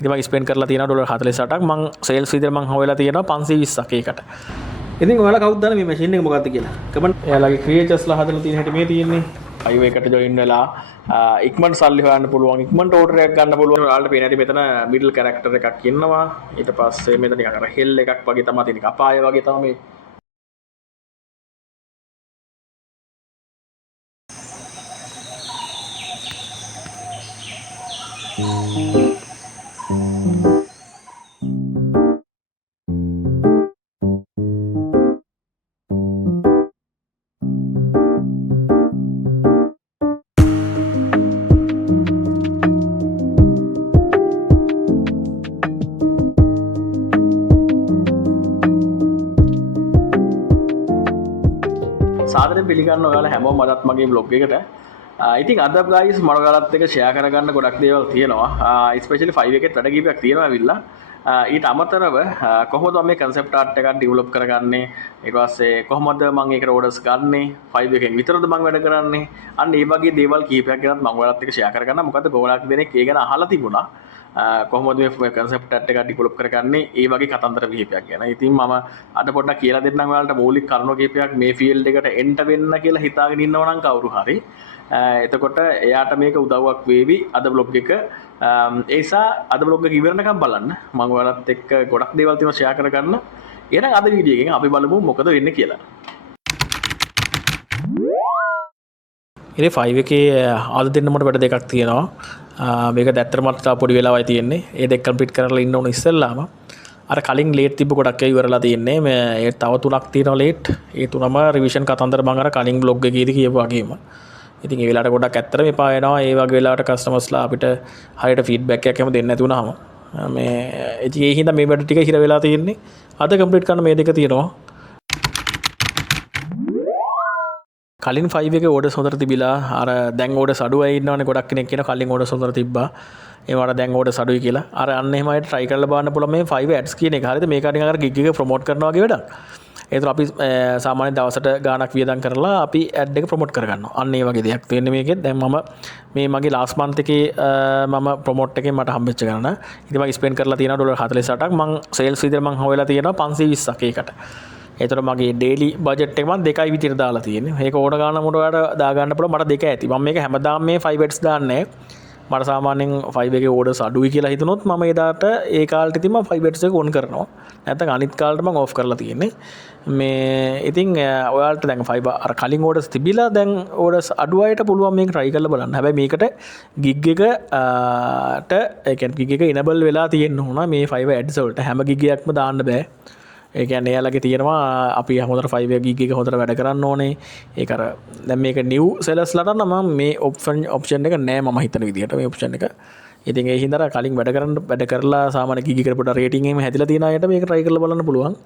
ඉතින් මම ස්පෙන්ඩ් කරලා තියෙනවා ඩොලර් 48ක්. මම සේල්ස් විදිහට මම හොයලා තියෙනවා 520ක් ඒකට. ඉතින් ඔයාලා කවුද දන්නේ මේ මැෂින් එක මොකක්ද කියලා? කමෙන්ට් එයාලගේ ක්‍රියේචර්ස්ලා හදලා තියෙන හැටි මේ තියෙන්නේ. අයිව එකට ජොයින් වෙලා ඉක්මනට සල්ලි හොයන්න පුළුවන්, ඉක්මනට ඕඩර් එකක් ගන්න පුළුවන්. ඔයාලට පේන හැටි මෙතන මිඩල් කැරක්ටර් එකක් ඉන්නවා. ඊට පස්සේ මෙතන නිකන් අර හෙල් එකක් වගේ තමයි තියෙන්නේ. අපාය වගේ තමයි මේ සාදරයෙන් පිළිගන්න ඔයාලා හැමෝම අදත් මගේ බ්ලොග් එකට. ඉතින් අද ගයිස් මම ඔයාලත් එක්ක ෂෙයා කරගන්න ගොඩක් දේවල් තියෙනවා. ස්පෙෂලි 5 එකේ වැඩ කීපයක් තියෙනවා ඇවිල්ලා. ඊට අමතරව කොහොමද මම මේ concept art එකක් develop කරගන්නේ? ඊට පස්සේ කොහොමද මම ඒකට orders ගන්නෙ? 5 එකෙන් විතරද මම වැඩ කරන්නේ? අන්න ඒ වගේ දේවල් කීපයක් ගැනත් මම ඔයාලත් එක්ක ෂෙයා කරගන්න. මොකද ගොඩක් දෙනෙක් ඒ ගැන අහලා තිබුණා. කොහොමද මේ concept art එක develop කරගන්නේ? ඒ වගේ කතන්දර කිහිපයක් ගැන. ඉතින් මම අද පොඩ්ඩක් කියලා දෙන්නම් ඔයාලට මූලික කරුණු කිහිපයක් මේ field එකට එන්න වෙන්න කියලා හිතාගෙන ඉන්නව නම් කවුරු හරි. එතකොට එයාට මේක උදව්වක් වේවි අද බ්ලොග් එක. ඒ නිසා අද බ්ලොග් එක ඉවරනකම් බලන්න. මම ඔයාලත් එක්ක ගොඩක් දේවල් තියෙනවා ෂෙයා කරගන්න. එහෙනම් අද වීඩියෝ එකෙන් අපි බලමු මොකද වෙන්නේ කියලා. ඉතින් 5 එකේ අද දෙන්න මට වැඩ දෙකක් තියෙනවා. මේක දැත්තට මට තා පොඩි වෙලාවයි තියෙන්නේ. ඒ දෙක කම්ප්ලීට් කරලා ඉන්න ඕන ඉස්සෙල්ලාම. අර කලින් ලේට් තිබ්බ ගොඩක් ඒවා ඉවරලා තියෙන්නේ. මේ තව 3ක් තියෙනවා ලේට්. ඒ තුනම රිවිෂන් කතන්දර මම අර කලින් බ්ලොග් එකේදී කියපු වගේම. ඉතින් ඒ වෙලාවට ගොඩක් ඇත්තටම එපා වෙනවා. ඒ වගේ වෙලාවට කස්ටමර්ස්ලා අපිට හරියට ෆීඩ්බැක් එකක් එහෙම දෙන්නේ නැති වුනහම මේ ඒ හින්දා මේ වැඩ ටික හිර වෙලා තියෙන්නේ. අද කම්ප්ලීට් කරන්න මේ දෙක තියෙනවා. කලින් 5 එකේ ඕඩර්ස් හොඳට තිබිලා අර දැන් ඕඩර්ස් අඩු අය ඉන්නවනේ ගොඩක් කෙනෙක් කියන කලින් ඕඩර්ස් හොඳට තිබ්බා ඒවට දැන් ඕඩර්ස් අඩුයි කියලා අර අන්න එහෙම අය try කරලා බලන්න පුළුවන් මේ 5 ads කියන එක හරියද මේක නිකන් අර gig එක ප්‍රොමෝට් කරනවා වගේ වැඩක් ඒතර අපි සාමාන්‍ය දවසට ගාණක් වියදම් කරලා අපි ad එක ප්‍රොමෝට් කරගන්නවා අන්න ඒ වගේ දෙයක් තියෙන්නේ මේකෙත් දැන් මම මේ මගේ last month එකේ මම ප්‍රොමෝට් එකේ මට හම්බෙච්ච ගාණ ඉතින් මම ස්පෙන්ඩ් කරලා තියෙනවා ඩොලර් 48ක් මම සේල්ස් විදිහට මම හොයලා තියෙනවා 520ක් ඒකට ඒතර මගේ ඩේලි බජට් එක මම 2යි විතර දාලා තියෙන්නේ. මේක ඕන ගාන මොකට ඔයාලට දා ගන්න පුළුවන් මට 2 ඇති. මම මේක හැමදාම මේ 5 ads දාන්නේ. මට සාමාන්‍යයෙන් 5 එකේ ඕඩර්ස් අඩුයි කියලා හිතුනොත් මම එදාට ඒ කාලෙට ඉතින් මම 5 ads එක ඔන් කරනවා. නැත්නම් අනිත් කාලෙට මම ඔෆ් කරලා තියෙන්නේ. මේ ඉතින් ඔයාලට දැන් 5 අර කලින් ඕඩර්ස් තිබිලා දැන් ඕඩර්ස් අඩු අයට පුළුවන් මේක try කරලා බලන්න. හැබැයි මේකට gig එක ඒ කියන්නේ gig එක enable වෙලා තියෙන්න ඕන මේ 5 ads වලට. හැම gig එකක්ම දාන්න බෑ. ඒ කියන්නේ එයාලගේ තියෙනවා අපි හොඳට 5 gig එක හොඳට වැඩ කරන්න ඕනේ. ඒක අර දැන් මේක new sellers ලට නම් මේ option එක නෑ මම හිතන විදිහට මේ option එක. ඉතින් ඒ හින්දා කලින් වැඩ කරලා සාමාන්‍ය gig එකට පොඩ rating එකම හැදිලා තියෙන අයට මේක try කරලා බලන්න පුළුවන්.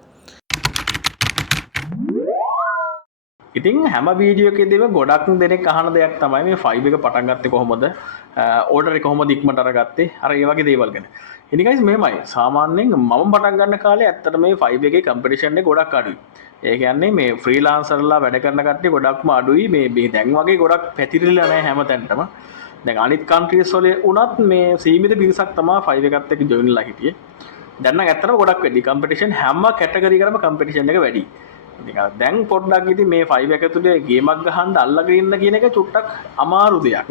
ඉතින් හැම වීඩියෝ එකේදීම ගොඩක් දෙනෙක් අහන දෙයක් තමයි මේ 5 එක පටන් ගත්තේ කොහොමද? ඕඩර් එක කොහොමද ඉක්මනට අරගත්තේ? අර ඒ වගේ දේවල් ගැන. ඉතින් guys මෙහෙමයි. සාමාන්‍යයෙන් මම පටන් ගන්න කාලේ ඇත්තට මේ 5 එකේ කම්පිටිෂන් එක ගොඩක් අඩුයි. ඒ කියන්නේ මේ ෆ්‍රීලාන්සර්ලා වැඩ කරන කට්ටිය ගොඩක්ම අඩුයි. මේ දැන් වගේ ගොඩක් පැතිරිලා නැහැ හැමතැනටම. දැන් අනිත් කන්ට්‍රීස් වල උනත් මේ සීමිත පිරිසක් තමයි 5 එකත් එක්ක ජොයින් වෙලා හිටියේ. දැන් නම් ඇත්තටම ගොඩක් වැඩි. කම්පිටිෂන් හැම කැටගරි කරම කම්පිටිෂන් එක වැඩි. දැන් පොඩ්ඩක් ඉතින් මේ 5 එක ඇතුලේ ගේමක් ගහන්න අල්ලගෙන ඉන්න කියන එක චුට්ටක් අමාරු දෙයක්.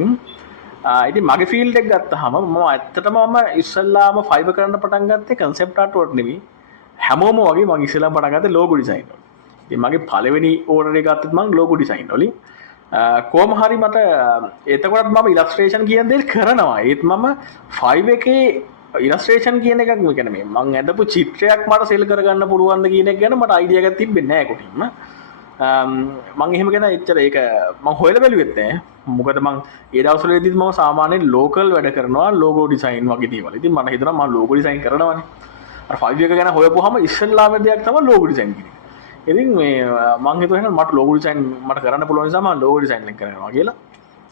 ඉතින් මගේ ෆීල්ඩ් එක ගත්තාම මම ඇත්තටම ඉස්සල්ලාම 5 කරන්න පටන් ගත්තේ concept art වලට නෙමෙයි. හැමෝම වගේ මම ඉස්සල්ලාම පටන් ගත්තේ logo design වල. ඉතින් මගේ පළවෙනි order එක ගත්තත් මම logo design වලින්. කොහොම හරි මට එතකොටත් මම illustration කියන දේ කරනවා. ඒත් මම 5 එකේ ඉලස්ට්‍රේෂන් කියන එකක් මේ කියන්නේ මේ මම ඇඳපු චිත්‍රයක් මට සෙල් කරගන්න පුළුවන්ද කියන එක ගැන මට අයිඩියා එකක් තිබෙන්නේ නැහැ කොටින්ම. මම එහෙම ගැන එච්චර ඒක මම හොයලා බැලුවෙත් නැහැ. මොකද මම ඒ දවස්වලදීත් මම සාමාන්‍යයෙන් ලෝකල් වැඩ කරනවා ලෝගෝ ඩිසයින් වගේ දේවල්. ඉතින් මට හිතුණා මම ලෝගෝ ඩිසයින් කරනවානේ. අර 5 එක ගැන හොයපුවාම ඉස්සෙල්ලාම දෙයක් තමයි ලෝගෝ ඩිසයින් කියන එක. ඉතින් මේ මම හිතුවා එහෙනම් මට ලෝගෝ ඩිසයින් මට කරන්න පුළුවන් නිසා මම ලෝගෝ ඩිසයින් එක කරනවා කියලා.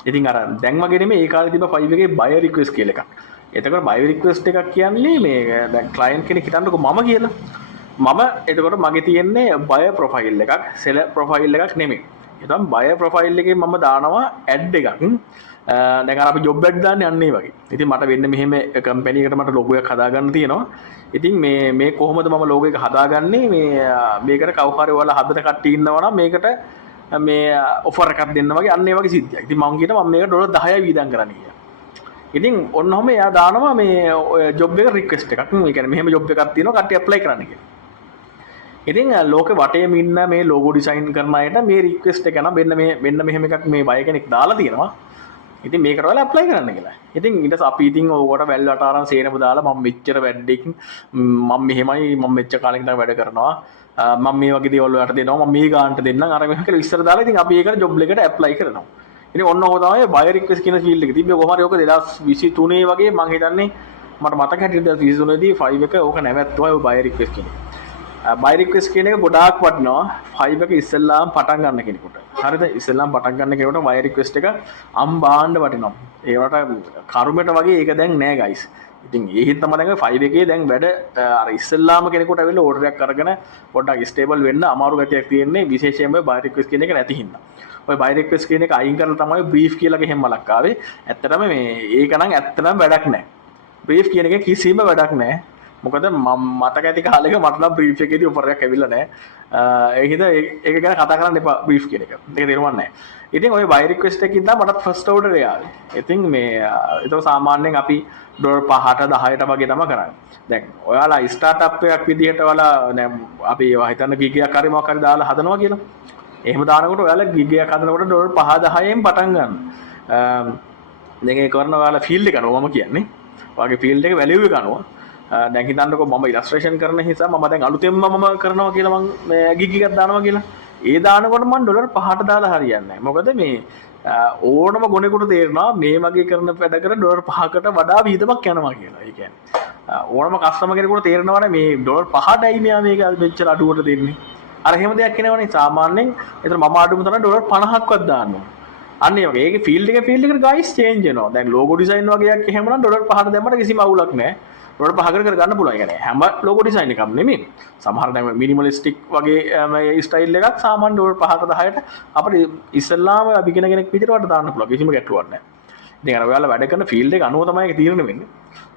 ඉතින් අර දැන් වගේ නෙමෙයි ඒ කාලේ තිබ්බ 5 එකේ බයර් රික්වෙස්ට් කියලා එකක්. එතකොට බයෝ රික්වෙස්ට් එකක් කියන්නේ මේ දැන් ක්ලයන්ට් කෙනෙක් හිතන්නකො මම කියලා. මම එතකොට මගේ තියෙන්නේ බයෝ ප්‍රොෆයිල් එකක්, සෙලර් ප්‍රොෆයිල් එකක් නෙමෙයි. එතකොට බයෝ ප්‍රොෆයිල් එකේ මම දානවා ඇඩ් එකක්. දැන් අර අපි ජොබ් එකක් දාන්නේ අන්න ඒ වගේ. ඉතින් මට වෙන්න මෙහෙම කම්පැනි එකට මට ලොගෝ එකක් හදාගන්න තියෙනවා. ඉතින් මේ කොහොමද මම ලෝගෝ එක හදාගන්නේ මේකට කවුරු හරි ඔයාලා හදන කට්ටිය ඉන්නවා නම් මේකට මේ ඔෆර් එකක් දෙන්න වගේ අන්න ඒ වගේ සිද්ධියක්. ඉතින් මම කියනවා මම මේක ඩොලර් 10යි වීදම් කරන්න කියලා. ඉතින් ඔන්නෝම එයා දානවා මේ ජොබ් එක රික්වෙස්ට් එකක්. ඒ කියන්නේ මෙහෙම ජොබ් එකක් තියෙනවා කට්ටිය ඇප්ලයි කරන්න කියලා. ඉතින් ලෝකෙ වටේම ඉන්න මේ ලෝගෝ ඩිසයින් කරන අයට මේ රික්වෙස්ට් එක යනවා මෙන්න මෙහෙම එකක් මේ බය කෙනෙක් දාලා තියෙනවා. ඉතින් මේකට ඔයාලා ඇප්ලයි කරන්න කියලා. ඉතින් ඊට පස්සේ අපි ඉතින් ඕකට වැල්ලට අරන් සේනම දාලා මම මෙච්චර වැඩක් මම මෙහෙමයි මම මෙච්චර කාලෙක ඉඳන් වැඩ කරනවා. මම මේ වගේ දේවල් වලට දෙනවා මම මේ ගානට දෙන්නම් අර මෙහෙම කියලා ඉස්සර දාලා ඉතින් අපි ඒකට ජොබ් එකකට ඇප්ලයි කරනවා. ඉතින් ඔන්න ඔක තමයි බය රික්වෙස්ට් කියන ෆීල්ඩ් එක තිබ්බේ කොහොම හරි ඔක 2023 වගේ මම හිතන්නේ මට මතක හැටියට 2023 දී 5 එක ඕක නැවැත්තුවා ඔය බය රික්වෙස්ට් කියන එක. බයි රික්වෙස්ට් කියන එක ගොඩාක් වටිනවා 5 එක ඉස්සෙල්ලාම පටන් ගන්න කෙනෙකුට. හරිද? ඉස්සෙල්ලාම පටන් ගන්න කෙනෙකුට බයි රික්වෙස්ට් එක අම්බාණ්ඩ වටිනවා. ඒවට කරුමෙට වගේ ඒක දැන් නෑ ගයිස්. ඉතින් ඒ හින්දා තමයි දැන් 5 එකේ දැන් වැඩ අර ඉස්සෙල්ලාම කෙනෙකුට ඇවිල්ලා ඕඩර් එකක් අරගෙන පොඩ්ඩක් ස්ටේබල් වෙන්න අමාරු ගතියක් තියෙන්නේ විශේෂයෙන්ම බයි රික්වෙස්ට් කියන එක නැති හින්දා. ඔය බයි රික්වෙස්ට් කියන එක අයින් කරලා තමයි බ්‍රීෆ් කියලා ගෙහෙම් මලක් ආවේ. ඇත්තටම මේ ඒක නම් ඇත්තටම වැඩක් නෑ. බ්‍රීෆ් කියන එක කිසිම වැඩක් නෑ. මොකද මතක ඇති කාලෙක මට නම් බ්‍රීෆ් එකේදී ඔෆර් එකක් ඇවිල්ලා නැහැ. ඒ හින්දා ඒක ගැන කතා කරන්න එපා බ්‍රීෆ් කියන එක. ඒක තේරුම් නැහැ. ඉතින් ඔය බයි රික්වෙස්ට් එකකින් තමයි මටත් ෆස්ට් ඕඩර් එක ආවේ. ඉතින් ඒක සාමාන්‍යයෙන් අපි ඩොලර් 5ට 10ට වගේ තමයි කරන්නේ. දැන් ඔයාලා ස්ටාර්ට්අප් එකක් විදිහට ඔයාලා දැන් අපි ඒවා හිතන්න ගිග් එකක් හරි මොකක් හරි දාලා හදනවා කියලා. එහෙම දානකොට ඔයාලා ගිග් එකක් හදනකොට ඩොලර් 5 10න් පටන් ගන්න. දැන් ඒක කරන ඔයාලා ෆීල්ඩ් එක අනුව මම කියන්නේ. ඔයාගේ ෆීල්ඩ් එක වැලියු එක අනුව දැන් හිතන්නකො මම ඉලස්ට්‍රේෂන් කරන නිසා මම දැන් අලුතෙන්ම මම කරනවා කියලා මම ගිග් එකක් දානවා කියලා. ඒ දානකොට මම ඩොලර් 5ට දාලා හරියන්නේ නැහැ. මොකද මේ ඕනම ගොනෙකුට තේරෙනවා මේ වගේ කරන වැඩකට ඩොලර් 5කට වඩා විහිදමක් යනවා කියලා. ඒ කියන්නේ ඕනම කස්ටමර් කෙනෙකුට තේරෙනවානේ මේ ඩොලර් 5ටයි මෙයා මේක මෙච්චර අඩුවට දෙන්නේ. අර එහෙම දෙයක් එනවනේ සාමාන්‍යයෙන්. ඒතර මම අඩුම තරම් ඩොලර් 50ක්වත් දාන්නවා. අන්න ඒ වගේ ඒකේ ෆීල්ඩ් එකට ගයිස් චේන්ජ් වෙනවා. දැන් ලෝගෝ ඩිසයින් වගේ එකක් එහෙම නම් ඩොලර් 5ට දැම්මට කිසිම අවුලක් නැහැ. ඩොලර් 5කට කරගන්න පුළුවන්. ඒ කියන්නේ හැම ලෝගෝ ඩිසයින් එකක්ම නෙමෙයි. සමහර දැන් මිනිමලිස්ටික් වගේ මේ ස්ටයිල් එකක් සාමාන්‍ය ඩොලර් 5ට 10ට අපිට ඉස්සල්ලාම බිගිනර් කෙනෙක් විදිහට වඩ දාන්න පුළුවන්. කිසිම ගැටලුවක් නැහැ. ඉතින් අර ඔයාලා වැඩ කරන ෆීල්ඩ් එක අනුව තමයි ඒක තීරණය වෙන්නේ.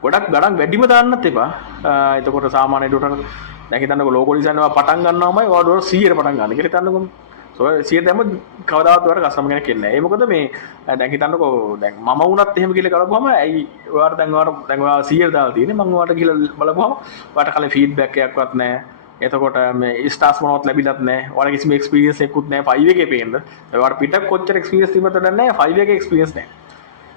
ගොඩක් ගණන් වැඩිම දාන්නත් එපා. එතකොට සාමාන්‍ය ඩොලර් දැන් හිතන්නකො ලෝගෝ ඩිසයින් එක පටන් ගන්නවමයි ඔයා ඩොලර් 100ට පටන් ගන්න. කියලා හිතන්නකො. සෝ 100 දැම්ම කවදාවත් ඔයාලට කස්ටමර් කෙනෙක් එන්නේ නැහැ. ඒ මොකද මේ දැන් හිතන්නකො දැන් මම වුණත් එහෙම කියලා කරපුවම ඇයි ඔයාලට දැන් ඔයා 100 දාලා තියෙන්නේ මම ඔයාලට කියලා බලපුවම ඔයාලට කලින් ෆීඩ්බැක් එකක්වත් නැහැ. එතකොට මේ ස්ටාර්ස් මොනවත් ලැබිලත් නැහැ. ඔයාලට කිසිම එක්ස්පීරියන්ස් එකකුත් නැහැ 5 එකේ පේන්න. ඔයාලට පිට කොච්චර එක්ස්පීරියන්ස් තිබ්බත් වැඩක් නැහැ 5 එකේ එක්ස්පීරියන්ස් නැහැ.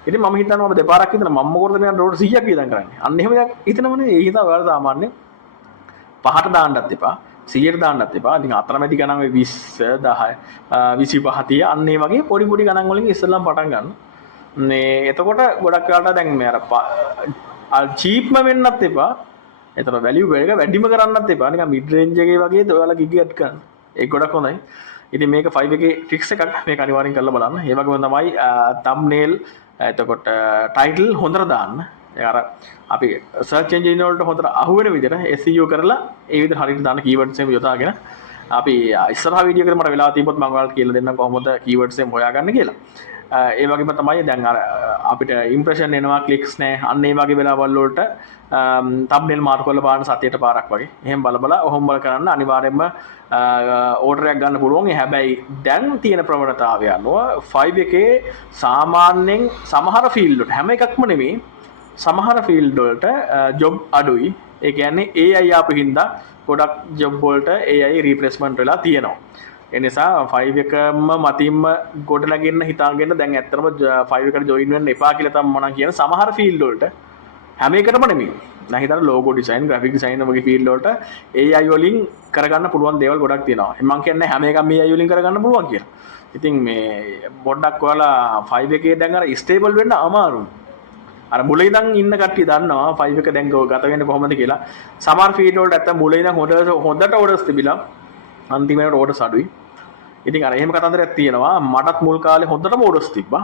ඉතින් මම හිතනවා මම දෙපාරක් විතර මම මොකටද මේ ඩොලර් 100ක් වියදම් කරන්නේ. අන්න එහෙම දෙයක් හිතනවනේ. ඒ හින්දා ඔයාලා සාමාන්‍යයෙන් 5ට දාන්නත් එපා. 100ට දාන්නත් එපා. ඉතින් අතරමැදි ගණන් ඔය 20 10 25 30 අන්න ඒ වගේ පොඩි පොඩි ගණන් වලින් ඉස්සෙල්ලාම පටන් ගන්න. මේ එතකොට ගොඩක් වෙලාවට දැන් මේ අර චීප්ම වෙන්නත් එපා. එතන වැලියු එක වැඩිම කරන්නත් එපා. නිකන් මිඩ් රේන්ජ් එකේ වගේ ඔයාලා ගිග් එකක් ගන්න. ඒක ගොඩක් හොඳයි. ඉතින් මේක 5 එකේ ෆික්ස් එකක්. මේක අනිවාර්යෙන් කරලා බලන්න. ඒ වගේම තමයි thumbnail එතකොට title හොඳට දාන්න. අර අපි සර්ච් එන්ජින් වලට හොඳට අහු වෙන විදිහට SEO කරලා ඒ විදිහට හරියට දාන කීවර්ඩ්ස් එහෙම යොදාගෙන අපි ඉස්සරහා වීඩියෝ එකේ මට වෙලාව තිබ්බොත් මම ඔයාලට කියලා දෙන්නම් කොහොමද කීවර්ඩ්ස් එහෙම හොයාගන්න කියලා. ඒ වගේම තමයි දැන් අර අපිට ඉම්ප්‍රෙෂන් එනවා ක්ලික්ස් නැහැ. අන්න ඒ වගේ වෙලාවල් වලට thumbnail මාරු කරලා බලන්න සතියට පාරක් වගේ. එහෙම බල ඔහොම බල කරන්න අනිවාර්යයෙන්ම ඕඩර් එකක් ගන්න පුළුවන්. හැබැයි දැන් තියෙන ප්‍රවණතාවය අනුව 5 එකේ සාමාන්‍යයෙන් සමහර ෆීල්ඩ් වලට හැම එකක්ම නෙමෙයි සමහර ෆීල්ඩ් වලට ජොබ් අඩුයි. ඒ කියන්නේ AI ආපු හින්දා ගොඩක් ජොබ් වලට AI රීප්ලේස්මන්ට් වෙලා තියෙනවා. ඒ නිසා 5 එකම මතින්ම ගොඩ නැගෙන්න හිතාගෙන දැන් ඇත්තටම 5 එකට ජොයින් වෙන්න එපා කියලා තමයි මම කියන්නේ. සමහර ෆීල්ඩ් වලට හැම එකටම නෙමෙයි. දැන් හිතන්න ලෝගෝ ඩිසයින්, ග්‍රැෆික් ඩිසයින් වගේ ෆීල්ඩ් වලට AI වලින් කරගන්න පුළුවන් දේවල් ගොඩක් තියෙනවා. මම කියන්නේ හැම එකම AI වලින් කරගන්න පුළුවන් කියලා. ඉතින් මේ පොඩ්ඩක් ඔයාලා 5 එකේ දැන් අර ස්ටේබල් වෙන්න අමාරුයි. අර මුලින් ඉඳන් ඉන්න කට්ටිය දන්නවා 5 එක දැන් ගත වෙන්නේ කොහොමද කියලා. සමහර ෆීල්ඩ් වලට නැත්තම් මුලින් ඉඳන් හොඳට ඕඩර්ස් තිබිලා අන්තිමට ඕඩර්ස් අඩුයි. ඉතින් අර එහෙම කතන්දරයක් තියෙනවා. මටත් මුල් කාලේ හොඳටම ඕඩර්ස් තිබ්බා.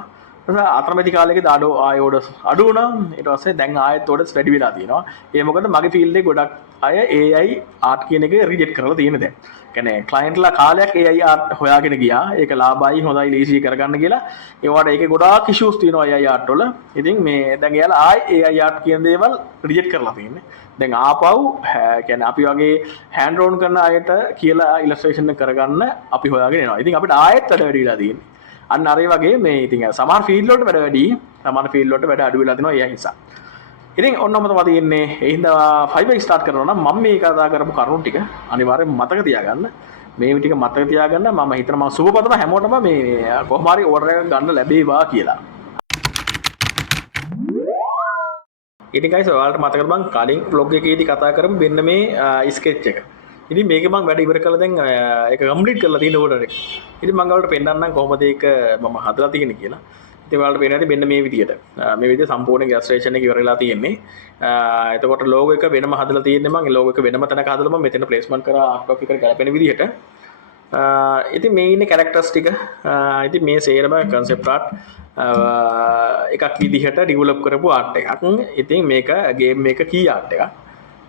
අතරමැදි කාලෙකදී ආය ඕඩර්ස් අඩු වුණා. ඊට පස්සේ දැන් ආයෙත් ඕඩර්ස් වැඩි වෙලා තියෙනවා. ඒ මොකද මගේ ෆීල්ඩ් එකේ ගොඩක් අය AI ආර්ට් කියන එක රිජෙක්ට් කරලා තියෙන දැන්. කියන්නේ ක්ලයන්ට්ලා කාලයක් AI ආර්ට් හොයාගෙන ගියා. ඒක ලාභයි හොඳයි ලීසි කරගන්න කියලා. ඒවට ඒකේ ගොඩාක් ඉෂුස් තියෙනවා AI ආර්ට් වල. ඉතින් මේ දැන් එයාලා ආයි AI ආර්ට් කියන දේවල් රිජෙක්ට් කරලා තියෙන්නේ. දැන් ආපහු කියන්නේ අපි වගේ හෑන්ඩ් රෝන් කරන අයට කියලා ඉලස්ට්‍රේෂන් එක කරගන්න අපි හොයාගෙන එනවා. ඉතින් අපිට ආයෙත් වැඩ වැඩි වෙලා තියෙන්නේ. අන්න අර වගේ මේ ඉතින් සමහර ෆීල්ඩ් වලට වැඩ වැඩි, සමහර ෆීල්ඩ් වලට වැඩ අඩු වෙලා තිනවා ඒ නිසා. ඉතින් ඔන්නම තමයි තියෙන්නේ. ඒ හින්දා 5 ස්ටාර්ට් කරනවා නම් මම මේ කතා කරපු කරුණු ටික අනිවාර්යෙන් මතක තියාගන්න. මේ ටික මතක තියාගන්න. මම හිතනවා මම සුබපතම හැමෝටම මේ කොහොම හරි ඕඩර් එකක් ගන්න ලැබේවා කියලා. ඉතින් guys ඔයාලට මතකද මම කලින් vlog එකේදී කතා කරමු මෙන්න මේ sketch එක. ඉතින් මේක මම වැඩ ඉවර කළා දැන් ඒක කම්ප්ලීට් කරලා තියෙන ඕඩර් එක. ඉතින් මම ඔයාලට පෙන්නන්නම් කොහොමද ඒක මම හදලා තියෙන්නේ කියලා. ඉතින් ඔයාලට පේනවා ඇති මෙන්න මේ විදියට. මේ විදිහට සම්පූර්ණ ඉලස්ට්‍රේෂන් එක ඉවර වෙලා තියෙන්නේ. එතකොට logo එක වෙනම හදලා තියෙන්නේ මම. logo එක වෙනම තැනක හදලා මම මෙතන ප්ලේස්මන්ට් කරා ආර්ට් එකට ගැලපෙන විදිහට. ඉතින් මේ ඉන්නේ කැරක්ටර්ස් ටික. ඉතින් මේ සේරම concept art එකක් විදිහට ඩෙවලොප් කරපු ආර්ට් එකක්. ඉතින් මේක ගේම් එක කී ආර්ට් එකක්.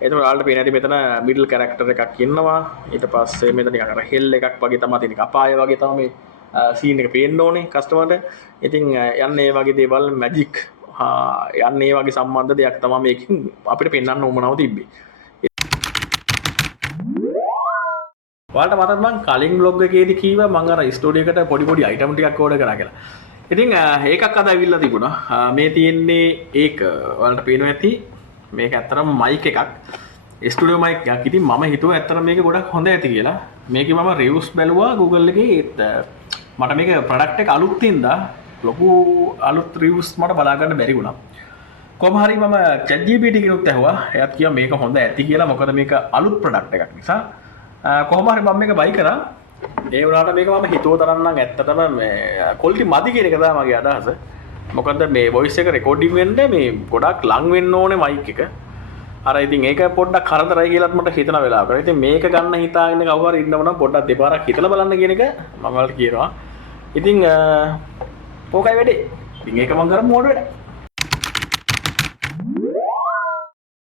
එතකොට ඔයාලට පේන ඇති මෙතන මිඩල් කැරක්ටර් එකක් ඉන්නවා. ඊට පස්සේ මෙතන නිකන් අර හෙල් එකක් වගේ තමයි තියෙන්නේ. අපාය වගේ තමයි මේ සීන් එක පේන්න ඕනේ කස්ටමර්ට. ඉතින් යන්නේ මේ වගේ දේවල් මැජික් යන්නේ මේ වගේ සම්බන්ධ දෙයක් තමයි මේකෙන් අපිට පෙන්වන්න උවමනාව තිබ්බේ. ඔයාලට මතකද මම කලින් vlog එකේදී කීවා මම අර ස්ටුඩියෝ එකට පොඩි අයිටම් ටිකක් ඕඩර් කරා කියලා. ඉතින් ඒකක් අද ඇවිල්ලා තිබුණා. මේ තියෙන්නේ ඒක ඔයාලට පේනවා ඇති. මේක ඇත්තටම මයික් එකක්. ස්ටුඩියෝ මයික් එකක්. ඉතින් මම හිතුවා ඇත්තටම මේක ගොඩක් හොඳ ඇති කියලා. මේකේ මම රිව්ස් බැලුවා Google එකේ. මට මේක ප්‍රොඩක්ට් එක අලුත් තින්දා ලොකු අලුත් රිව්ස් මට බලා ගන්න බැරි වුණා. කොහොම හරි මම ChatGPT කෙනෙකුත් ඇහුවා. එයාත් කිව්වා මේක හොඳ ඇති කියලා. මොකද මේක අලුත් ප්‍රොඩක්ට් එකක් නිසා. කොහොම හරි මම මේක බයි කරා. ඒ වුණාට මේක මම හිතුව තරම් නම් ඇත්තටම මේ ක්වොලිටි මදි කියන එක තමයි මගේ අදහස. මොකද මේ වොයිස් එක රෙකෝඩින් වෙන්නේ මේ ගොඩක් ලං වෙන්න ඕනේ මයික් එක. අර ඉතින් ඒක පොඩ්ඩක් කරදරයි කියලාත් මට හිතන වෙලාවකට. ඉතින් මේක ගන්න හිතාගෙන කවුරු හරි ඉන්නව නම් පොඩ්ඩක් දෙපාරක් හිතලා බලන්න කියන එක මම ඔයාලට කියනවා. ඉතින් ඕකයි වැඩේ. ඉතින් ඒක මම කරමු මොඩ වැඩ.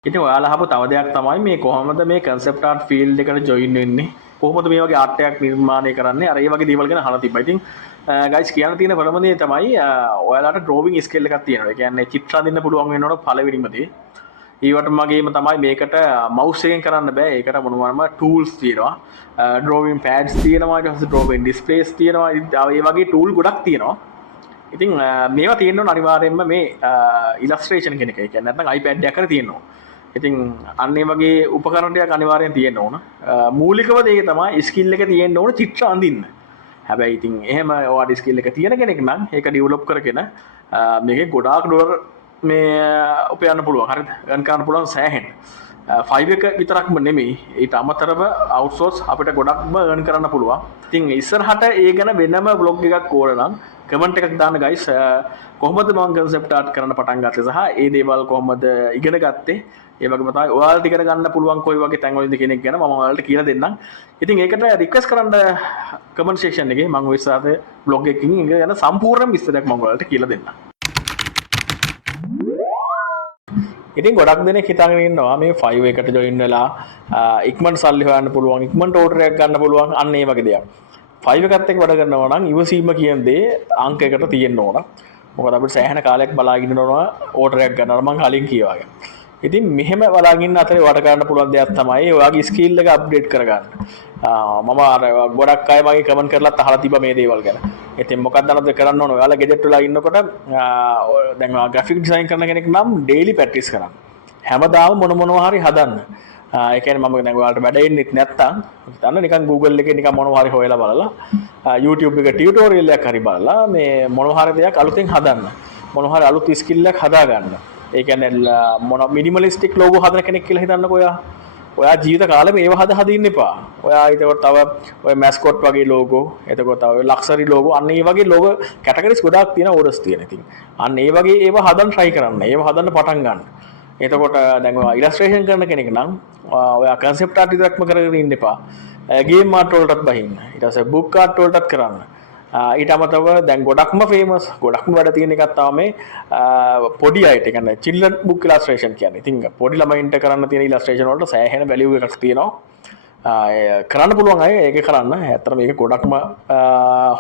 ඉතින් ඔයාලා අහපු තව දෙයක් තමයි මේ කොහොමද මේ concept art field එකට join වෙන්නේ? කොහොමද මේ වගේ ආර්ට් එකක් නිර්මාණය කරන්නේ? අර ඒ වගේ දේවල් ගැන අහලා තිබ්බා. ඉතින් guys කියන්න තියෙන ප්‍රථම දේ තමයි ඔයාලට drawing skill එකක් තියෙනවා. ඒ කියන්නේ චිත්‍ර අඳින්න පුළුවන් වෙන්න ඕන පළවෙනිම දේ. ඊවට මගේම තමයි මේකට mouse එකෙන් කරන්න බෑ. ඒකට මොනවාම tools තියෙනවා. drawing pads තියෙනවා, ඊට පස්සේ drawing displays තියෙනවා. ඒ වගේ tool ගොඩක් තියෙනවා. ඉතින් මේවා තියෙන්න ඕන අනිවාර්යයෙන්ම මේ illustration කෙනෙක්. ඒ කියන්නේ නැත්නම් iPad එකක් හරි තියෙන්න ඕන. ඉතින් අන්න ඒ වගේ උපකරණ ටිකක් අනිවාර්යෙන් තියෙන්න ඕන. මූලිකව දෙයක තමයි ස්කිල් එක තියෙන්න ඕන චිත්‍ර අඳින්න. හැබැයි ඉතින් එහෙම ඔයාට ස්කිල් එක තියෙන කෙනෙක් නම් ඒක ඩෙවලොප් කරගෙන මේකේ ගොඩාක් ඩොලර් මේ උපයන්න පුළුවන්. හරිද? earn කරන්න පුළුවන් සෑහෙන. 5 එක විතරක්ම නෙමෙයි. ඊට අමතරව outsource අපිට ගොඩක්ම earn කරන්න පුළුවන්. ඉතින් ඉස්සරහට ඒ ගැන වෙනම vlog එකක් ඕන නම් කමෙන්ට් එකක් දාන්න guys. කොහොමද මම concept art කරන්න පටන් ගත්තේ සහ ඒ දේවල් කොහොමද ඉගෙන ගත්තේ? ඒ වගේම තමයි ඔයාලට ඉගෙන ගන්න පුළුවන් කොයි වගේ තැන්වලද කෙනෙක් ගැන මම ඔයාලට කියලා දෙන්නම්. ඉතින් ඒකට රික්වෙස්ට් කරන්න කමෙන්ට් සෙක්ෂන් එකේ මම ඔය සාත vlog එකකින් ඒක ගැන සම්පූර්ණ විස්තරයක් මම ඔයාලට කියලා දෙන්නම්. ඉතින් ගොඩක් දෙනෙක් හිතාගෙන ඉන්නවා මේ 5 එකට join වෙලා ඉක්මනට සල්ලි හොයන්න පුළුවන්, ඉක්මනට order එකක් ගන්න පුළුවන් අන්න ඒ වගේ දෙයක්. 5 එකත් එක්ක වැඩ කරනවා නම් ඉවසීම කියන දේ අංක එකට තියෙන්න ඕන. මොකද අපිට සෑහෙන කාලයක් බලාගෙන ඉන්නවා order එකක් ගන්නවා මම කලින් කිව්වා වගේ. ඉතින් මෙහෙම බලාගෙන ඉන්න අතරේ වට ගන්න පුළුවන් දෙයක් තමයි ඔයාගේ ස්කිල් එක අප්ඩේට් කරගන්න. මම අර ගොඩක් අය වගේ කමෙන්ට් කරලා අහලා තිබ්බා මේ දේවල් ගැන. ඉතින් මොකක්ද අනද කරන්න ඕන? ඔයාලා ගෙදරට වෙලා ඉන්නකොට දැන් ඔයා ග්‍රැෆික් ඩිසයින් කරන කෙනෙක් නම් ඩේලි ප්‍රැක්ටිස් කරන්න. හැමදාම මොනවා හරි හදන්න. ඒ කියන්නේ මම දැන් ඔයාලට වැඩ ඉන්නෙත් නැත්තම් හිතන්න නිකන් Google එකේ නිකන් මොනවා හරි හොයලා බලලා YouTube එකේ ටියුටෝරියල් එකක් හරි බලලා මේ මොනවා හරි දෙයක් අලුතෙන් හදන්න. මොනවා හරි අලුත් ස්කිල් එකක් හදා ගන්න. ඒ කියන්නේ මොන මිනිමලිස්ටික් ලෝගෝ හදන කෙනෙක් කියලා හිතන්නකෝ ඔයා. ඔයා ජීවිත කාලෙම ඒව හද ඉන්න එපා. ඔයා ඊටකොට තව ඔය මැස්කොට් වගේ ලෝගෝ, එතකොට තව ලක්සරි ලෝගෝ, අන්න ඒ වගේ ලෝගෝ කැටගරිස් ගොඩාක් තියෙන ඕඩර්ස් තියෙන. ඉතින් අන්න ඒ වගේ ඒව හදන්න try කරන්න. ඒව හදන්න පටන් ගන්න. එතකොට දැන් ඔයා ඉලස්ට්‍රේෂන් කරන කෙනෙක් නම් ඔයා concept art විතරක්ම කරගෙන ඉන්න එපා. ගේම් ආර්ට් වලටත් බහින්න. ඊට පස්සේ බුක් ආර්ට් වලටත් කරන්න. ඊට අමතරව දැන් ගොඩක්ම ෆේමස් ගොඩක්ම වැඩ තියෙන එකක් තමයි මේ පොඩි අයට කියන්නේ චිල්ඩ්‍රන් බුක් ඉලස්ට්‍රේෂන් කියන්නේ. ඉතින් පොඩි ළමයින්ට කරන්න තියෙන ඉලස්ට්‍රේෂන් වලට සෑහෙන වැලියු එකක් තියෙනවා. කරන්න පුළුවන් අය ඒක කරන්න. ඇත්තට මේක ගොඩක්ම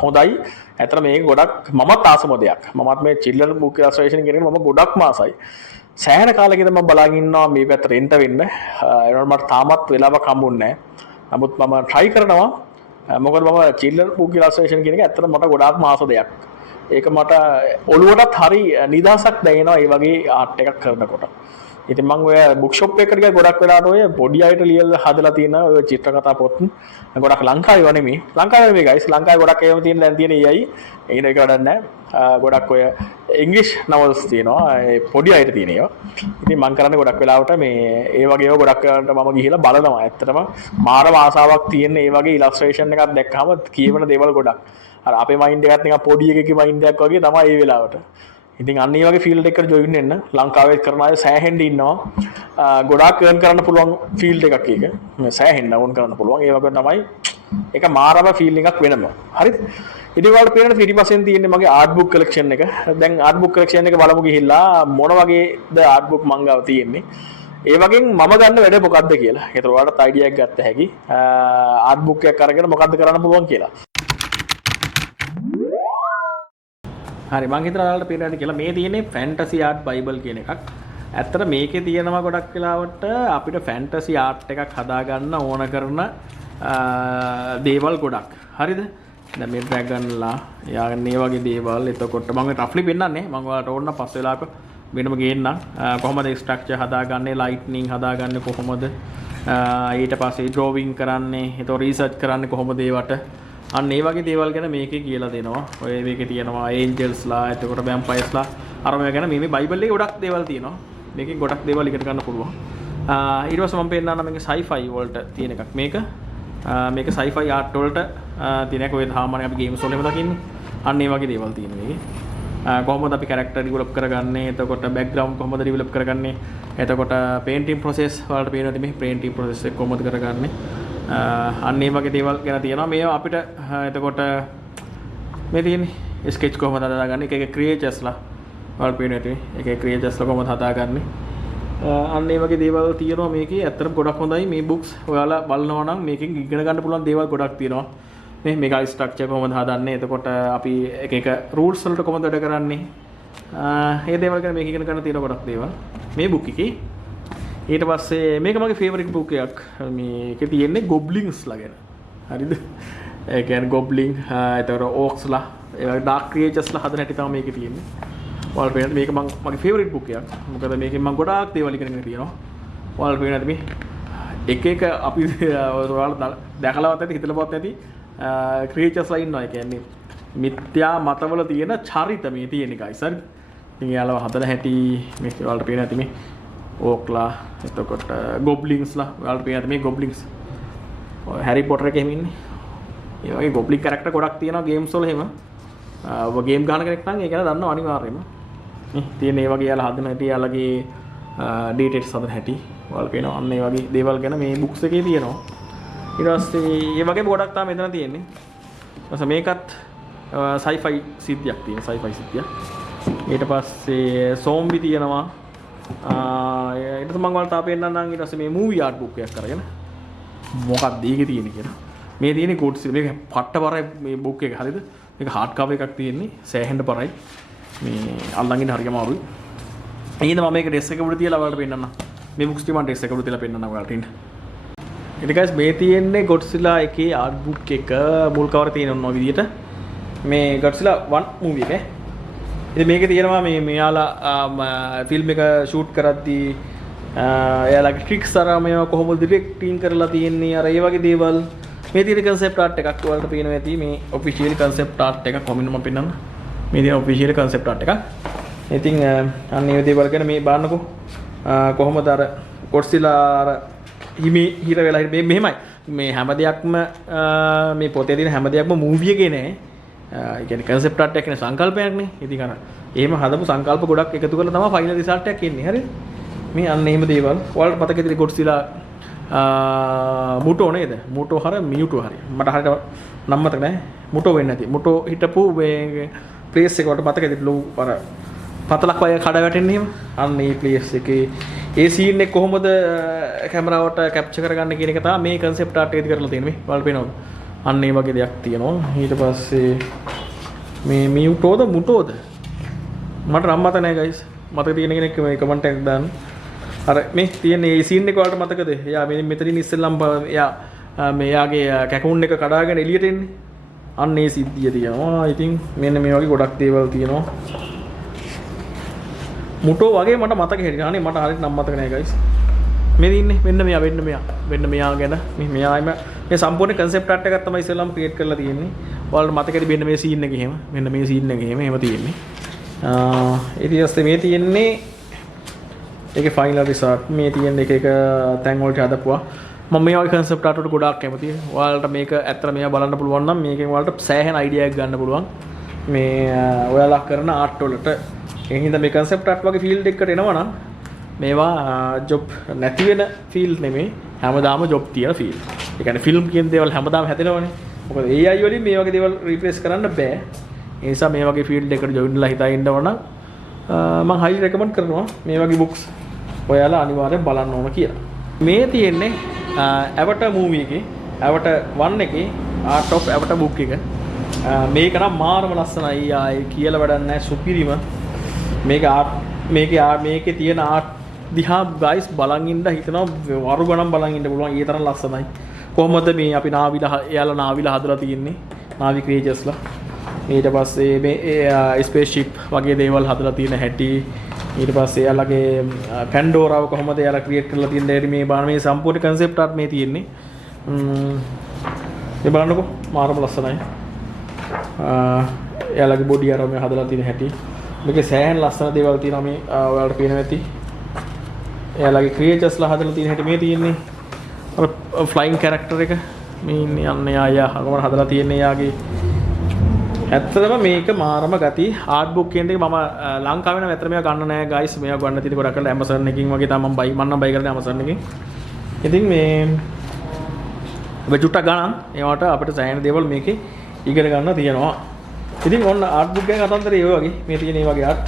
හොඳයි. ඇත්තට මේක ගොඩක් මමත් ආසම දෙයක්. මමත් මේ චිල්ඩ්‍රන් බුක් ඉලස්ට්‍රේෂන් කියන එක මම ගොඩක්ම ආසයි. සෑහෙන කාලෙකින් මම බලාගෙන ඉන්නවා මේ පැත්තට එන්න වෙන්න. ඒනොත් මට තාමත් වෙලාවක් හම්බුන්නේ නැහැ. නමුත් මම try කරනවා. මොකද මම චිල්ඩ්‍රන් බුක් ඉලස්ට්‍රේෂන් කියන එක ඇත්තට මට ගොඩාක්ම ආස දෙයක්. ඒක මට ඔළුවටත් හරි නිදහසක් දැනෙනවා මේ වගේ ආර්ට් එකක් කරනකොට. ඉතින් මම ඔය බුක් ෂොප් එකකට ගියා ගොඩක් වෙලාවට ඔය පොඩි අයට ලියලා හදලා තියෙන ඔය චිත්‍ර කතා පොත් ගොඩක් ලංකාවේ වනේ මේ. ලංකාවේ නෙමෙයි guys. ලංකාවේ ගොඩක් ඒවා තියෙන දැන් තියෙන EI. ඒක නේ වැඩක් නැහැ. ගොඩක් ඔය ඉංග්‍රීසි novels තියෙනවා. ඒ පොඩි අයට තියෙන ඒවා. ඉතින් මම කරන්නේ ගොඩක් වෙලාවට මේ ඒ වගේ ඒවා ගොඩක් වෙලාවට මම ගිහිලා බලනවා. ඇත්තටම මාරම ආසාවක් තියෙන ඒ වගේ ඉලස්ට්‍රේෂන් එකක් දැක්කම කියවන දේවල් ගොඩක්. අර අපේ මයින්ඩ් එකත් නිකන් පොඩි එකකගේ මයින්ඩ් එකක් වගේ තමයි ඒ වෙලාවට. ඉතින් අන්න ඒ වගේ ෆීල්ඩ් එකකට ජොයින් වෙන්න ලංකාවේ කරන අය සෑහෙන්න ඉන්නවා. ගොඩාක් earn කරන්න පුළුවන් ෆීල්ඩ් එකක් ඒක. මේ සෑහෙන්න earn කරන්න පුළුවන්. ඒ වගේ තමයි ඒක මාරම ෆීල් එකක් වෙනවා. හරිද? ඉතින් වල පේන ඊටපස්සෙන් තියෙන්නේ මගේ ආර්ට් බුක් කලෙක්ෂන් එක. දැන් ආර්ට් බුක් කලෙක්ෂන් එක බලමු ගිහිල්ලා මොන වගේද ආර්ට් බුක් මං ගාව තියෙන්නේ. ඒ වගේන් මම ගන්න වැඩ මොකද්ද කියලා. ඒතර ඔයාලට අයිඩියා එකක් ගන්න හැකි. ආර්ට් බුක් එකක් අරගෙන මොකද්ද කරන්න පුළුවන් කියලා. හරි මං හිතනවා ඔයාලට පේනවාද කියලා මේ තියෙන්නේ ෆැන්ටසි ආර්ට් බයිබල් කියන එකක්. ඇත්තට මේකේ තියෙනවා ගොඩක් වෙලාවට අපිට ෆැන්ටසි ආර්ට් එකක් හදාගන්න ඕන කරන දේවල් ගොඩක්. හරිද? දැන් මේ ඩ්‍රැගන්ලා යාන්නේ වගේ දේවල්. එතකොට මම රෆ්ලි පෙන්නන්නේ. මම ඔයාලට ඕන පස් වෙලාවක වෙනම ගේන්නම්. කොහොමද ස්ට්‍රක්චර් හදාගන්නේ, ලයිට්නින් හදාගන්නේ කොහොමද? ඊට පස්සේ ඩ්‍රෝවිං කරන්නේ, එතකොට රිසර්ච් කරන්නේ කොහොමද ඒවට? අන්න ඒ වගේ දේවල් ගැන මේකේ කියලා දෙනවා. ඔය මේකේ තියෙනවා ඒන්ජල්ස්ලා, එතකොට වැම්පයර්ස්ලා. අර මේ ගැන මේ බයිබල් එකේ ගොඩක් දේවල් තියෙනවා. මේකේ ගොඩක් දේවල් ඉගෙන ගන්න පුළුවන්. ඊට පස්සේ මම පෙන්නනවා මේකේ sci-fi වලට තියෙන එකක්. මේක sci-fi art වලට තියෙන එක ඔය සාමාන්‍ය අපි ගේම්ස් වල එහෙම දකින්නේ. අන්න ඒ වගේ දේවල් තියෙනවා මේකේ. කොහොමද අපි character develop කරගන්නේ? එතකොට background කොහොමද develop කරගන්නේ? එතකොට painting process වලට පේනවා මේ painting process එක කොහොමද කරගන්නේ? අන්න ඒ වගේ දේවල් ගැන තියෙනවා. මේවා අපිට එතකොට මේ තියෙන්නේ ස්කෙච් කොහොමද හදාගන්නේ? එක එක ක්‍රියේචර්ස්ලා වල පේන ඇති. එක එක ක්‍රියේචර්ස්ලා කොහොමද හදාගන්නේ? අන්න ඒ වගේ දේවල් තියෙනවා මේකේ. ඇත්තටම ගොඩක් හොඳයි මේ බුක්ස්. ඔයාලා බලනවා නම් මේකෙන් ඉගෙන ගන්න පුළුවන් දේවල් ගොඩක් තියෙනවා. මේ මේකයි ස්ට්‍රක්චර් කොහොමද හදන්නේ? එතකොට අපි එක එක රූල්ස් වලට කොහොමද වැඩ කරන්නේ? මේ දේවල් ගැන මේක ඉගෙන ගන්න තියෙන ගොඩක් දේවල් මේ බුක් එකේ. ඊට පස්සේ මේක මගේ ෆේවරිට් බුක් එකක්. මේකේ තියෙන්නේ ගොබ්ලින්ස්ලා ගැන. හරිද? ඒ කියන්නේ ගොබ්ලින් එතකොට ඕක්ස්ලා ඒ වගේ ඩාර්ක් ක්‍රියේචර්ස්ලා හදන හැටි තමයි මේකේ තියෙන්නේ. ඔයාලා පේනද මේක මගේ ෆේවරිට් බුක් එකක්. මොකද මේකෙන් මම ගොඩාක් දේවල් ඉගෙනගෙන තියෙනවා. ඔයාලා පේනද මේ එක එක අපි ඔයාලා දැකලවත් නැති හිතලවත් නැති ක්‍රියේචර්ස්ලා ඉන්නවා. ඒ කියන්නේ මිත්‍යා මතවල තියෙන චරිත මේ තියෙන guys. හරි. ඉතින් යාළුවා හදන හැටි මේ ඔයාලට පේන ඇති මේ ඕක්ලා එතකොට ගොබ්ලින්ස්ලා ඔයාලට පේන ඇති මේ ගොබ්ලින්ස්. ඔය හැරි පොටර් එකේ එහෙම ඉන්නේ. ඒ වගේ ගොබ්ලින් කැරක්ටර් ගොඩක් තියෙනවා ගේම්ස් වල එහෙම. ඔබ ගේම් ගහන කෙනෙක් නම් ඒක ගැන දන්නවා අනිවාර්යයෙන්ම. මේ තියෙන ඒ වගේ යාළුවා හදන හැටි යාළුවගේ ඩීටේල්ස් හදන හැටි ඔයාලට පේනවා. අන්න ඒ වගේ දේවල් ගැන මේ බුක්ස් එකේ තියෙනවා. ඊට පස්සේ මේ වගේ ගොඩක් තමයි මෙතන තියෙන්නේ. ඊට මේකත් sci-fi සිද්ධියක් තියෙන sci-fi සිද්ධියක්. ඊට පස්සේ සෝම්බි තියෙනවා. ඊට පස්සේ මම වලට අපෙන්නම් නම් ඊට පස්සේ මේ මූවි ආර්ට් බුක් එකක් අරගෙන මොකක්ද ඒකේ තියෙන්නේ කියලා. මේ තියෙන්නේ කෝඩ්ස් මේක පට්ට බරයි මේ බුක් එක හරියද? මේක හાર્ඩ් කවර් එකක් තියෙන්නේ සෑහෙන්න බරයි. මේ අල්ලන් ඉන්න හරිය අමාරුයි. ඊයින්ද මම මේක ඩෙස්ක් එක උඩ තියලා ඔයාලට පෙන්නන්නම්. මේ බුක්ස් ටික මම ඩෙස්ක් එක උඩ තියලා පෙන්නන්නම් ඔයාලට ඉන්න. ඉතින් guys මේ තියෙන්නේ Godzilla එකේ ආර්ට් බුක් එක මුල් කවර තියෙනවා විදියට. මේ Godzilla 1 මූවි එක. ඉතින් මේකේ තියෙනවා මේ මෙයාලා ෆිල්ම් එක ෂූට් කරද්දී එයාලගේ ට්‍රික්ස් අර මේවා කොහොමද ඩිරෙක්ටින් කරලා තියෙන්නේ අර ඒ වගේ දේවල්. මේ තියෙන concept art එකක් ඔයාලට පේනවා ඇති මේ official concept art එකක් කොමින් මම පෙන්නන්න. මේ තියෙන official concept art එකක්. ඉතින් අන්න ඒ දේවල් ගැන මේ බලන්නකෝ. කොහොමද අර Godzilla අර හිමි හිර වෙලා මේ මෙහෙමයි. මේ හැම දෙයක්ම මේ පොතේ තියෙන හැම දෙයක්ම මූවි එකේ නෑ. ඒ කියන්නේ concept art එකක් නේ සංකල්පයක් නේ. ඉතින් අර එහෙම හදපු සංකල්ප ගොඩක් එකතු කරලා තමයි ෆයිනල් රිසල්ට් එකක් එන්නේ. හරිද? මේ අන්න එහෙම දේවල්. ඔයාලට මතක ඇතිනේ Godzilla මුටෝ නේද? මුටෝ හර මියුටෝ හරි. මට හරියට නම් මතක නැහැ. මුටෝ වෙන්නේ නැති. මුටෝ හිටපු මේ ප්ලේස් එකකට මතකද ලෝ අර පතලක් වගේ කඩ වැටෙන්නේ එහෙම. අන්න ඒ ප්ලේස් එකේ ඒ සීන් එක කොහොමද කැමරාවට කැප්චර් කරගන්න කියන එක තමයි මේ concept art එකේදී කරලා තියෙන්නේ. මේ බලන්න පේනවද? අන්න ඒ වගේ දෙයක් තියෙනවා. ඊට පස්සේ මේ මියුටෝද මුටෝද මට නම් මතක නැහැ guys. මතක තියෙන කෙනෙක් මේ කමෙන්ට් එකක් දාන්න. අර මේ තියෙන ඒ සීන් එක වලට මතකද? එයා මෙතනින් ඉස්සෙල්ලම් එයා මෙයාගේ කැකුන් එක කඩාගෙන එළියට එන්නේ. අන්න ඒ සිද්ධිය තියෙනවා. ඉතින් මෙන්න මේ වගේ ගොඩක් දේවල් තියෙනවා. මුටෝ වගේ මට මතක හිටියා. අනේ මට හරියට නම් මතක නැහැ guys. මේ ඉන්නේ මෙන්න මෙයා ගැන මෙයාම මේ සම්පූර්ණ concept art එකක් තමයි ඉස්සෙල්ලාම create කරලා තියෙන්නේ. ඔයාලට මතකද මෙන්න මේ scene එක එහෙම. මෙන්න මේ scene එක එහෙම තියෙන්නේ. ඊට පස්සේ මේ තියෙන්නේ ඒකේ final result මේ තියෙන එක තැන් වලට හදපුවා. මම මේ වගේ concept art වලට ගොඩාක් කැමතියි. ඔයාලට මේක ඇත්තට මේවා බලන්න පුළුවන් නම් මේකෙන් ඔයාලට සෑහෙන idea එකක් ගන්න පුළුවන්. මේ ඔයාලා කරන art වලට. ඒ හින්දා මේ concept art වගේ field එකකට එනවා නම් මේවා ජොබ් නැති වෙන ෆීල්ඩ් නෙමෙයි හැමදාම ජොබ් තියෙන ෆීල්ඩ්. ඒ කියන්නේ ෆිල්ම් කියන දේවල් හැමදාම හැදෙනවනේ. මොකද AI වලින් මේ වගේ දේවල් රීප්ලේස් කරන්න බෑ. ඒ නිසා මේ වගේ ෆීල්ඩ් එකකට ජොයින් වෙලා හිතා ඉන්නව නම් මම highly recommend කරනවා මේ වගේ books ඔයාලා අනිවාර්යෙන් බලන්න ඕන කියලා. මේ තියෙන්නේ Avatar movie එකේ Avatar 1 එකේ Art of Avatar book එක. මේක නම් මාරම ලස්සනයි. ආයේ කියලා වැඩක් නැහැ. සුපිරිම මේක මේකේ තියෙන art දිහා guys බලන් ඉන්න හිතනවා වරු ගණන් බලන් ඉන්න පුළුවන්. ඒ තරම් ලස්සනයි. කොහොමද මේ අපි එයාලා නාවිලා හදලා තියෙන්නේ. නාවි ක්‍රියේචර්ස්ලා. ඊට පස්සේ මේ ස්පේස් ෂිප් වගේ දේවල් හදලා තියෙන හැටි. ඊට පස්සේ එයාලගේ පැන්ඩෝරාව කොහොමද එයාලා ක්‍රියේට් කරලා තියෙන්නේ. මේ බලන්න මේ සම්පූර්ණ concept art මේ තියෙන්නේ. මේ බලන්නකෝ මාරම ලස්සනයි. එයාලගේ බොඩි අර මේ හදලා තියෙන හැටි. මේකේ සෑහෙන ලස්සන දේවල් තියෙනවා මේ ඔයාලට පේනවා ඇති. එයාලගේ ක්‍රියේචර්ස්ලා හදලා තියෙන හැටි මේ තියෙන්නේ. අර ෆ්ලයින් කැරක්ටර් එක මේ ඉන්නේ යන්නේ ආයා අකමර හදලා තියෙන්නේ යාගේ. ඇත්තටම මේක මාරම ගති ආර්ට් බුක් කියන එක මම ලංකාවේ නම් ඇත්තට මේවා ගන්න නෑ ගයිස්. මේවා ගන්න තියෙන්නේ ගොඩක් කරලා Amazon එකකින් වගේ තමයි මම නම් බයි කරන්නේ Amazon එකකින්. ඉතින් මේ බජුට්ටක් ගන්න ඒවට අපිට සෑහෙන දේවල් මේකේ ඉගෙන ගන්න තියෙනවා. ඉතින් ඔන්න ආර්ට් බුක් එකේ කතන්දරේ ඒ වගේ මේ තියෙන මේ වගේ ආර්ට්.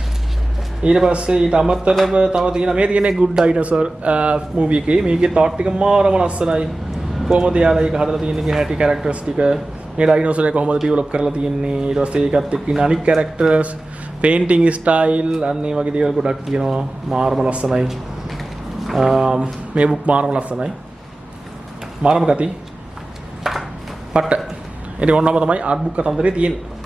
ඊට පස්සේ ඊට අමතරව තව තියෙන මේ තියෙන Good Dinosaur movie එකේ මේකේ thought ටික මාරම ලස්සනයි. කොහොමද යාලා ඒක හදලා තියෙන්නේ හැටි characters ටික මේ dinosaur එක කොහොමද develop කරලා තියෙන්නේ ඊට පස්සේ ඒකත් එක්ක ඉන්න අනික් characters painting style අන්න ඒ වගේ දේවල් ගොඩක් තියෙනවා. මාරම ලස්සනයි. මේ book මාරම ලස්සනයි. මාරම ගති. පට්ට. ඉතින් ඔන්නම තමයි ආර්ට් බුක් කතන්දරේ තියෙන්නේ.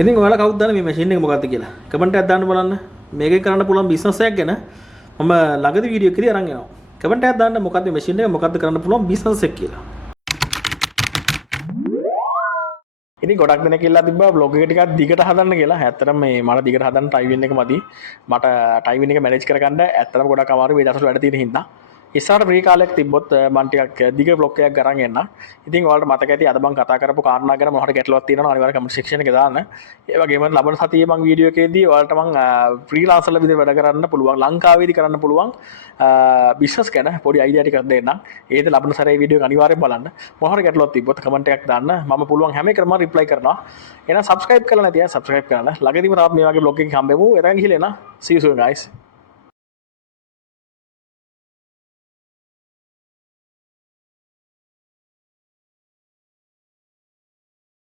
ඉතින් ඔයාලා කවුද දන්නේ මේ මැෂින් එක මොකක්ද කියලා? කමෙන්ට් එකක් දාන්න බලන්න. මේකෙන් කරන්න පුළුවන් බිස්නස් එකක් ගැන මම ළඟදී වීඩියෝ එකදී අරන් යනවා. කමෙන්ට් එකක් දාන්න මොකක්ද මේ මැෂින් එක මොකක්ද කරන්න පුළුවන් බිස්නස් එක කියලා. ඉතින් ගොඩක් දෙනෙක් කියලා තිබ්බා බ්ලොග් එක ටිකක් දිගට හදන්න කියලා. ඇත්තටම මේ මට දිගට හදන්න ටයිමින් එක මදි. මට ටයිමින් එක මැනේජ් කරගන්න ඇත්තටම ගොඩක් අමාරුයි මේ දවස්වල වැඩ තියෙන හින්දා. ඉස්සරහට ෆ්‍රී කාලයක් තිබ්බොත් මම ටිකක් දිග බ්ලොග් එකක් ගරන් එන්න. ඉතින් ඔයාලට මතක ඇති අද මම කතා කරපු කාරණා ගැන මොහොත ගැටලුවක් තියෙනවා අනිවාර්යයෙන් කමෙන්ට් සෙක්ෂන් එකේ දාන්න. ඒ වගේම ලබන සතියේ මම වීඩියෝ එකේදී ඔයාලට මම ෆ්‍රීලාන්සර්ලා විදිහට වැඩ කරන්න පුළුවන් ලංකාවේදී කරන්න පුළුවන් බිස්නස් ගැන පොඩි අයිඩියා ටිකක් දෙන්නම්. ඒද ලබන සැරේ වීඩියෝ එක අනිවාර්යෙන් බලන්න. මොහොත ගැටලුවක් තිබ්බොත් කමෙන්ට් එකක් දාන්න. මම පුළුවන් හැම එකකටම රිප්ලයි කරනවා. එහෙනම් subscribe කරලා නැති අය subscribe කරන්න. ළඟදීම තාම මේ වගේ බ්ලොග් එකකින් හම්බෙමු. එතන ගිහලා එන්න. See you soon guys.